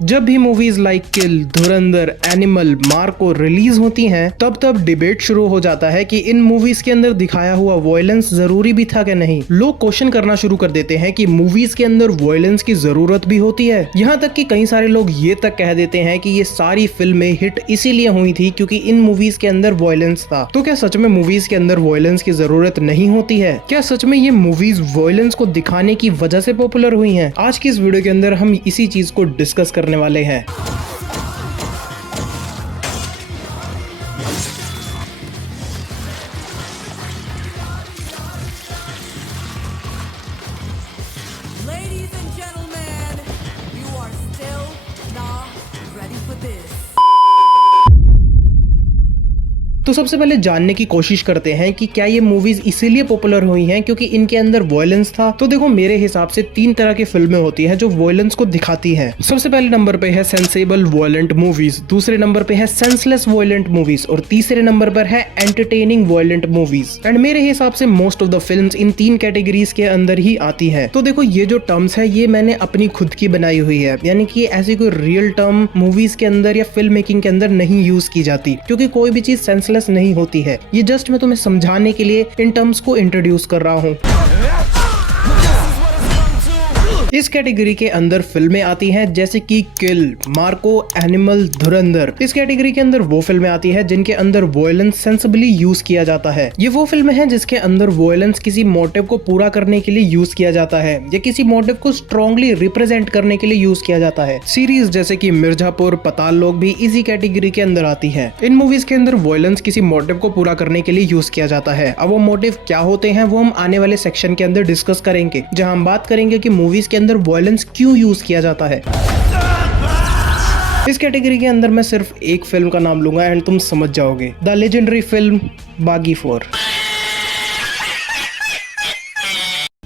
जब भी movies like किल, धुरंधर, animal, Marco release होती हैं, तब डिबेट शुरू हो जाता है कि इन मूवीज के अंदर दिखाया हुआ वॉयलेंस जरूरी भी था क्या नहीं। लोग क्वेश्चन करना शुरू कर देते हैं कि मूवीज के अंदर वॉयलेंस की जरूरत भी होती है। यहाँ तक कि कई सारे लोग ये तक कह देते हैं कि ये सारी फिल्में हिट इसीलिए हुई थी क्योंकि इन मूवीज के अंदर वॉयलेंस था। तो क्या सच में मूवीज के अंदर वॉयलेंस की जरूरत नहीं होती है? क्या सच में ये मूवीज वॉयलेंस को दिखाने की वजह से पॉपुलर हुई हैं? आज की इस वीडियो के अंदर हम इसी चीज को डिस्कस करने वाले हैं। Ladies and gentlemen, you are still not ready for this. तो सबसे पहले जानने की कोशिश करते हैं कि क्या ये मूवीज इसीलिए पॉपुलर हुई हैं क्योंकि इनके अंदर वॉयलेंस था। तो देखो, मेरे हिसाब से तीन तरह की फिल्में होती हैं जो वॉयलेंस को दिखाती हैं। सबसे पहले नंबर पे है सेंसेबल वॉयलेंट मूवीज, दूसरे नंबर पे है सेंसलेस वॉयलेंट मूवीज और तीसरे नंबर पर है एंटरटेनिंग वॉयलेंट मूवीज। एंड मेरे हिसाब से most of the films in तीन कैटेगरीज के अंदर ही आती है। तो देखो, ये जो टर्म्स है ये मैंने अपनी खुद की बनाई हुई है, यानी कि ऐसी कोई रियल टर्म मूवीज के अंदर या फिल्म मेकिंग के अंदर नहीं यूज की जाती, क्योंकि कोई भी चीज सेंसलेस नहीं होती है। ये जस्ट मैं तुम्हें समझाने के लिए इन टर्म्स को इंट्रोड्यूस कर रहा हूँ। इस कैटेगरी के अंदर फिल्में आती हैं जैसे कि किल, मार्को, एनिमल, धुरंधर। इस कैटेगरी के अंदर वो फिल्में आती हैं जिनके अंदर वॉयलेंस सेंसिबली यूज किया जाता है। ये वो फिल्में हैं जिसके अंदर वॉयलेंस किसी मोटिव को पूरा करने के लिए यूज किया जाता है या किसी मोटिव को स्ट्रांगली रिप्रेजेंट करने के लिए यूज किया जाता है। सीरीज जैसे कि मिर्जापुर, पताल लोग भी इसी कैटेगरी के अंदर आती है। इन मूवीज के अंदर वॉयलेंस किसी मोटिव को पूरा करने के लिए यूज किया जाता है। अब वो मोटिव क्या होते हैं वो हम आने वाले सेक्शन के अंदर डिस्कस करेंगे, जहां हम बात करेंगे कि मूवीज के अंदर वॉयलेंस क्यों यूज किया जाता है। इस कैटेगरी के अंदर मैं सिर्फ एक फिल्म का नाम लूंगा एंड तुम समझ जाओगे। द लेजेंडरी फिल्म बागी 4।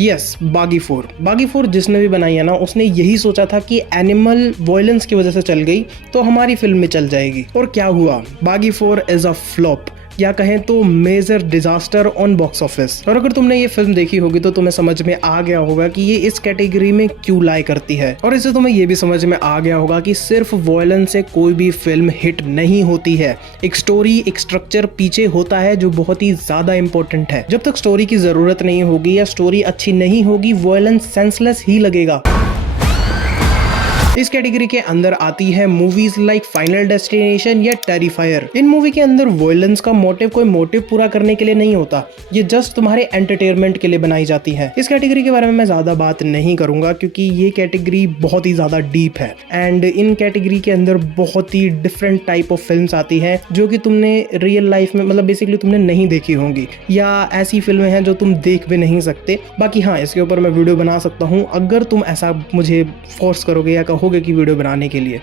यस, बागी 4। बागी 4 जिसने भी बनाई है ना, उसने यही सोचा था कि एनिमल वॉयलेंस की वजह से चल गई तो हमारी फिल्म में चल जाएगी। और क्या हुआ? बागी 4 इज अ फ्लॉप, या कहें तो major disaster on box office. और अगर तुमने ये फिल्म देखी होगी तो तुम्हें समझ में आ गया होगा कि ये इस कैटेगरी में क्यों लाई करती है। और इससे तुम्हें ये भी समझ में आ गया होगा कि सिर्फ वॉयलेंस से कोई भी फिल्म हिट नहीं होती है। एक स्टोरी, एक स्ट्रक्चर पीछे होता है जो बहुत ही ज्यादा इंपॉर्टेंट है। जब तक स्टोरी की जरूरत नहीं होगी या स्टोरी अच्छी नहीं होगी, वॉयलेंस सेंसलेस ही लगेगा। इस कैटेगरी के अंदर आती है मूवीज लाइक फाइनल डेस्टिनेशन या टेरिफायर। इन मूवी के अंदर वॉयलेंस का मोटिव कोई मोटिव पूरा करने के लिए नहीं होता, ये जस्ट तुम्हारे एंटरटेनमेंट के लिए बनाई जाती है। इस कैटेगरी के बारे में मैं ज्यादा बात नहीं करूंगा क्योंकि ये कैटेगरी बहुत ही ज्यादा डीप है एंड इन कैटेगरी के अंदर बहुत ही डिफरेंट टाइप ऑफ फिल्म्स आती हैं जो कि तुमने रियल लाइफ में, मतलब बेसिकली तुमने नहीं देखी होंगी, या ऐसी फिल्में हैं जो तुम देख भी नहीं सकते। बाकी हाँ, इसके ऊपर मैं वीडियो बना सकता हूँ अगर तुम ऐसा मुझे फोर्स करोगे या कहोगे कि वीडियो बनाने के लिए।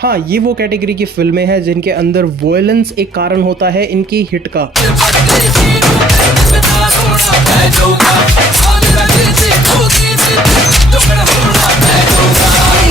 हाँ, ये वो कैटेगरी की फिल्में हैं जिनके अंदर वॉयलेंस एक कारण होता है इनकी हिट का।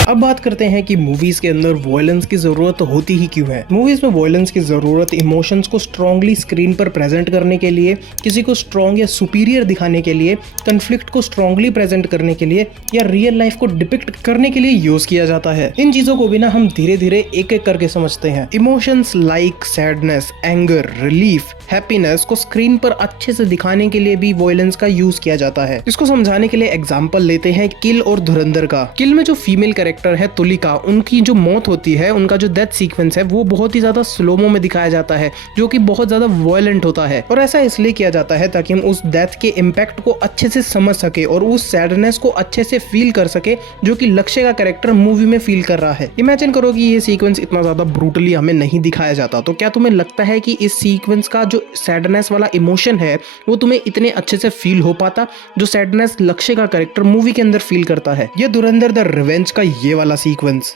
अब बात करते हैं कि मूवीज के अंदर वॉयलेंस की जरूरत होती ही क्यों है। मूवीज में वॉयलेंस की जरूरत इमोशंस को स्ट्रांगली स्क्रीन पर प्रेजेंट करने के लिए, किसी को स्ट्रांग या सुपीरियर दिखाने के लिए, कन्फ्लिक्ट को स्ट्रांगली प्रेजेंट करने के लिए या रियल लाइफ को डिपिक्ट करने के लिए यूज किया जाता है। इन चीजों को भी ना हम धीरे धीरे एक एक करके समझते हैं। Emotions like sadness, anger, relief, happiness को स्क्रीन पर अच्छे से दिखाने के लिए भी वॉयलेंस का यूज किया जाता है। इसको समझाने के लिए एग्जांपल लेते हैं किल और धुरंधर का। किल में जो फीमेल कैरेक्टर है तुलिका, उनकी जो मौत होती है, उनका जो डेथ सीक्वेंस है वो बहुत ही ज्यादा स्लोमो में दिखाया जाता है जो कि बहुत ज्यादा वॉयलेंट होता है। और ऐसा इसलिए किया जाता है ताकि हम उस डेथ के इम्पैक्ट को अच्छे से समझ सके और उस सैडनेस को अच्छे से फील कर सके जो कि लक्ष्य का कैरेक्टर मूवी में फील कर रहा है। इमेजिन करो कि ये सीक्वेंस इतना ज्यादा ब्रूटली हमें नहीं दिखाया जाता, तो क्या तुम्हें लगता है कि इस सीक्वेंस का जो सैडनेस वाला इमोशन है वो तुम्हें इतने अच्छे से फील हो पाता जो सैडनेस लक्ष्य का कैरेक्टर मूवी के अंदर फील करता है? ये धुरंधर द रिवेंज का ये वाला सीक्वेंस।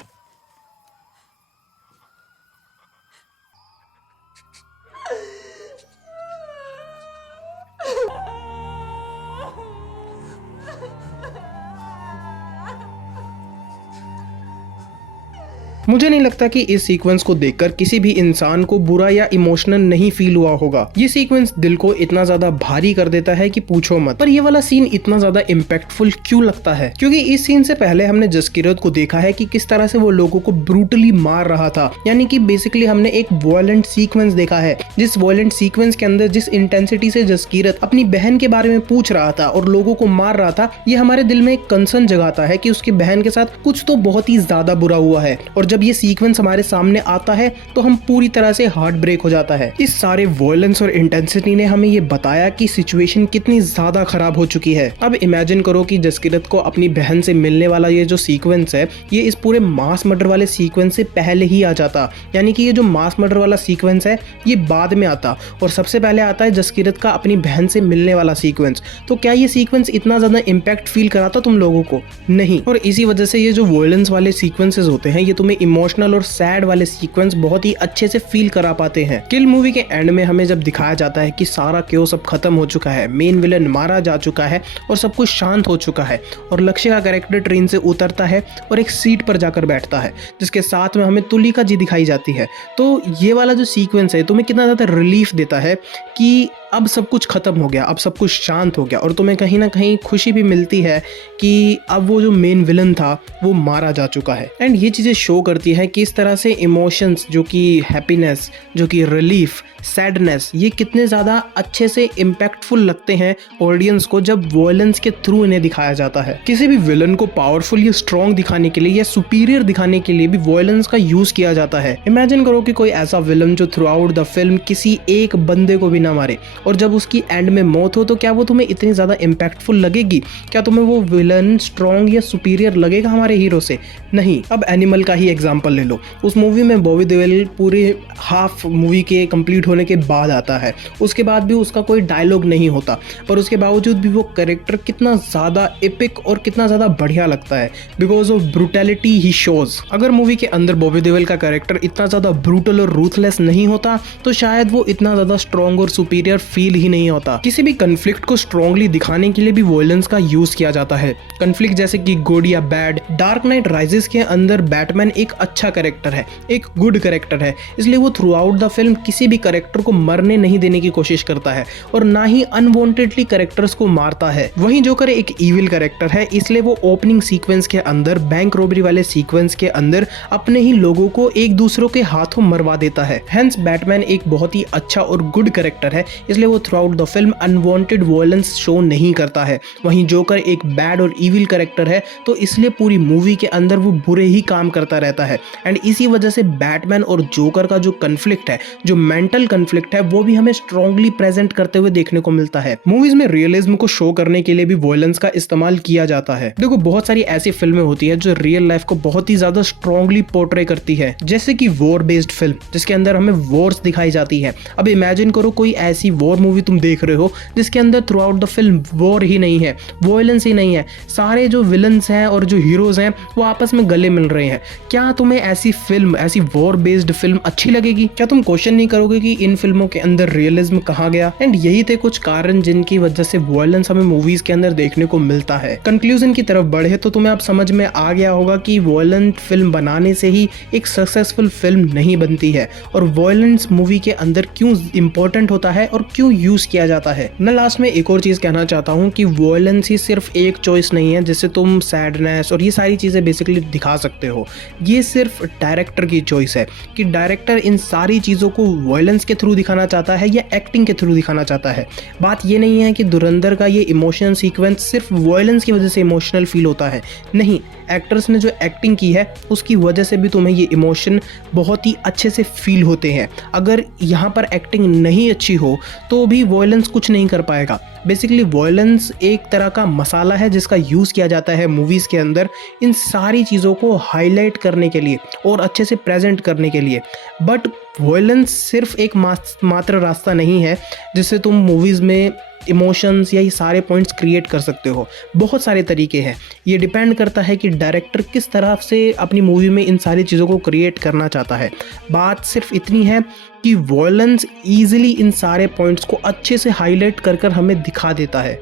मुझे नहीं लगता कि इस सीक्वेंस को देखकर किसी भी इंसान को बुरा या इमोशनल नहीं फील हुआ होगा। ये सीक्वेंस दिल को इतना ज्यादा भारी कर देता है कि पूछो मत। पर ये वाला सीन इतना ज्यादा इम्पैक्टफुल क्यों लगता है? क्योंकि इस सीन से पहले हमने जसकीरत को देखा है कि किस तरह से वो लोगों को ब्रूटली मार रहा था। यानी कि बेसिकली हमने एक वॉयलेंट सीक्वेंस देखा है, जिस वॉयलेंट सीक्वेंस के अंदर जिस इंटेंसिटी से जसकीरत अपनी बहन के बारे में पूछ रहा था और लोगों को मार रहा था, ये हमारे दिल में एक कंसर्न जगाता है कि उसकी बहन के साथ कुछ तो बहुत ही ज्यादा बुरा हुआ है। और जब ये सीक्वेंस हमारे सामने आता है तो हम पूरी तरह से हार्ट ब्रेक हो जाता है। इस सारे वॉयलेंस और इंटेंसिटी ने हमें ये बताया कि सिचुएशन कितनी ज्यादा खराब हो चुकी है। अब इमेजिन करो कि जसकीरत को अपनी बहन से मिलने वाला ये जो सीक्वेंस है, ये इस पूरे मास मर्डर वाले सीक्वेंस से पहले ही आ जाता। यानी कि ये जो मास मर्डर वाला सीक्वेंस है ये बाद में आता और सबसे पहले आता है जसकीरत का अपनी बहन से मिलने वाला सीक्वेंस। तो क्या ये सीक्वेंस इतना ज्यादा इम्पैक्ट फील कराता तुम लोगों को? नहीं। और इसी वजह से ये जो वॉयलेंस वाले सीक्वेंसेस होते हैं, ये तुम्हें इमोशनल और सैड वाले सीक्वेंस बहुत ही अच्छे से फील करा पाते हैं। किल मूवी के एंड में हमें जब दिखाया जाता है कि सारा क्योस अब खत्म हो चुका है, मेन विलन मारा जा चुका है और सब कुछ शांत हो चुका है और लक्ष्य का कैरेक्टर ट्रेन से उतरता है और एक सीट पर जाकर बैठता है, जिसके साथ में हमें तुलिका जी दिखाई जाती है। तो ये वाला जो सीक्वेंस है तुम्हें कितना ज्यादा रिलीफ देता है कि अब सब कुछ खत्म हो गया, अब सब कुछ शांत हो गया और तुम्हें कहीं ना कहीं खुशी भी मिलती है कि अब वो जो मेन विलन था वो मारा जा चुका है। एंड ये चीज़ें शो करती है कि इस तरह से इमोशंस, जो कि हैप्पीनेस, जो कि रिलीफ, सैडनेस, ये कितने ज़्यादा अच्छे से इम्पैक्टफुल लगते हैं ऑडियंस को जब वॉयलेंस के थ्रू इन्हें दिखाया जाता है। किसी भी विलन को पावरफुल या स्ट्रॉन्ग दिखाने के लिए या सुपीरियर दिखाने के लिए भी वॉयलेंस का यूज किया जाता है। इमेजिन करो कि कोई ऐसा विलन जो थ्रू आउट द फिल्म किसी एक बंदे को भी ना मारे और जब उसकी एंड में मौत हो, तो क्या वो तुम्हें इतनी ज़्यादा इम्पैक्टफुल लगेगी? क्या तुम्हें वो विलन स्ट्रॉन्ग या सुपीरियर लगेगा हमारे हीरो से? नहीं। अब एनिमल का ही एग्जाम्पल ले लो। उस मूवी में बॉबी देओल पूरे हाफ मूवी के कंप्लीट होने के बाद आता है, उसके बाद भी उसका कोई डायलॉग नहीं होता, पर उसके बावजूद भी वो कैरेक्टर कितना ज़्यादा एपिक और कितना ज़्यादा बढ़िया लगता है because of brutality he shows. अगर मूवी के अंदर बॉबी देओल का कैरेक्टर इतना ज़्यादा ब्रूटल और रूथलेस नहीं होता तो शायद वो इतना ज़्यादा स्ट्रॉन्ग और सुपीरियर फील ही नहीं होता। किसी भी कन्फ्लिक्ट को स्ट्रॉन्गली दिखाने के लिए भी वॉयलेंस का यूज किया जाता है। कन्फ्लिक्ट जैसे कि गुड या बैड। डार्क नाइट राइजेस के अंदर बैटमैन एक अच्छा कैरेक्टर है, एक गुड कैरेक्टर है, इसलिए वो थ्रू आउट द फिल्म किसी भी कैरेक्टर को मरने नहीं देने की कोशिश करता है और ना ही अनवांटेडली कैरेक्टर्स को मारता है। वहीं जोकर एक इविल कैरेक्टर है, इसलिए वो ओपनिंग सीक्वेंस के अंदर, बैंक रॉबरी वाले सीक्वेंस के अंदर अपने ही लोगों को एक दूसरों के हाथों मरवा देता है। हेंस बैटमैन एक बहुत ही अच्छा और गुड कैरेक्टर है, इसलिए वो through out the film unwanted violence show नहीं करता है। वहीं जोकर एक बैड और इविल कैरेक्टर है, तो इसलिए पूरी मूवी के अंदर वो बुरे ही काम करता रहता है। एंड इसी वजह से बैटमैन और जोकर का जो कन्फ्लिक्ट है, जो मेंटल कन्फ्लिक्ट है, वो भी हमें स्ट्रांगली प्रेजेंट करते हुए देखने को मिलता है। मूवीज में रियलिज्म को शो करने के लिए भी वॉयलेंस का इस्तेमाल किया जाता है। देखो, बहुत सारी ऐसी फिल्में होती है जो रियल लाइफ को बहुत ही ज्यादा स्ट्रांगली पोर्ट्रे करती है, जैसे कि वॉर बेस्ड फिल्म, जिसके अंदर हमें वॉर्स दिखाई जाती है। अब इमेजिन करो कोई ऐसी वॉर मूवी तुम देख रहे हो जिसके अंदर throughout the film War ही नहीं है, वॉयलेंस ही नहीं है, सारे जो विलन्स हैं और जो हीरोज हैं वो आपस में गले मिल रहे हैं। क्या तुम्हें ऐसी फिल्म, ऐसी वॉर बेस्ड फिल्म अच्छी लगेगी? क्या तुम क्वेश्चन नहीं करोगे कि इन फिल्मों के अंदर रियलिज्म कहाँ गया? एंड यही थे कुछ कारण जिनकी वजह से वॉयलेंस हमें मूवीज के अंदर देखने को मिलता है। कंक्लूजन की तरफ बढ़े तो तुम्हें अब समझ में आ गया होगा कि वॉयलेंट फिल्म बनाने से ही एक सक्सेसफुल फिल्म नहीं बनती है और वॉयलेंस मूवी के अंदर क्यों इंपॉर्टेंट होता है और क्यों यूज किया जाता है। मैं लास्ट में एक और चीज कहना चाहता हूँ कि वॉयलेंस ही सिर्फ एक चॉइस नहीं है जिससे तुम सैडनेस और ये सारी चीजें बेसिकली दिखा सकते हो। ये सिर्फ डायरेक्टर की चॉइस है कि डायरेक्टर इन सारी चीजों को वॉयलेंस के थ्रू दिखाना चाहता है या एक्टिंग के थ्रू दिखाना चाहता है। बात ये नहीं है कि धुरंधर का ये इमोशनल सीक्वेंस सिर्फ वॉयलेंस की वजह से इमोशनल फील होता है। नहीं, एक्टर्स ने जो एक्टिंग की है उसकी वजह से भी तुम्हें ये इमोशन बहुत ही अच्छे से फील होते हैं। अगर यहाँ पर एक्टिंग नहीं अच्छी हो तो भी वॉयलेंस कुछ नहीं कर पाएगा। बेसिकली वॉयलेंस एक तरह का मसाला है जिसका यूज़ किया जाता है मूवीज़ के अंदर इन सारी चीज़ों को हाईलाइट करने के लिए और अच्छे से प्रेजेंट करने के लिए। बट वॉयलेंस सिर्फ एक मात्र रास्ता नहीं है जिससे तुम मूवीज़ में इमोशंस या ये सारे पॉइंट्स क्रिएट कर सकते हो। बहुत सारे तरीके हैं, ये डिपेंड करता है कि डायरेक्टर किस तरह से अपनी मूवी में इन सारी चीज़ों को क्रिएट करना चाहता है। बात सिर्फ इतनी है कि वॉयलेंस ईजिली इन सारे पॉइंट्स को अच्छे से हाईलाइट कर कर हमें दिखा देता है।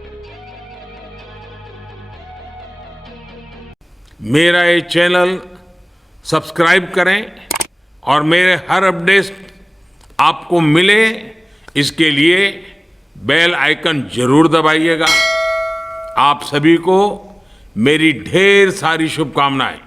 मेरा ये चैनल सब्सक्राइब करें और मेरे हर अपडेट आपको मिले इसके लिए बेल आइकन जरूर दबाइएगा। आप सभी को मेरी ढेर सारी शुभकामनाएं।